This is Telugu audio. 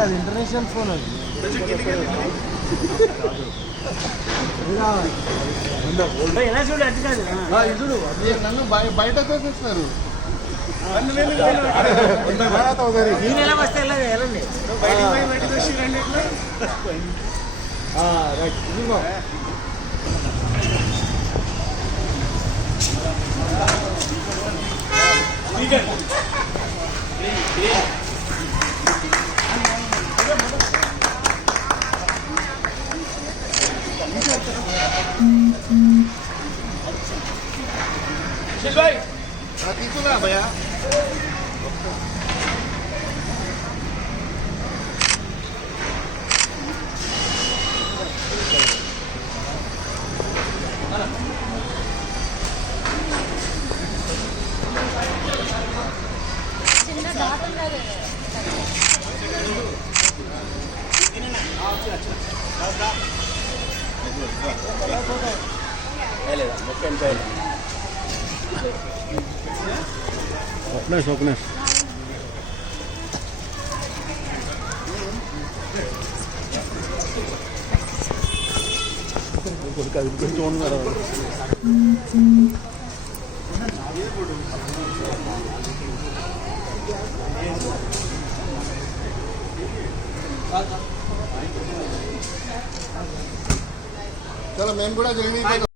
అది ఇంటర్నేషనల్ ఫోన్ అది ఎలా చూడు అటు కాదు చూడు నన్ను బయట చూపిస్తున్నారు నేను ఎలా వస్తే వెళ్ళండి రైట్ भाई तीसरा भैया स्वप्नेश चलो मैं जल्दी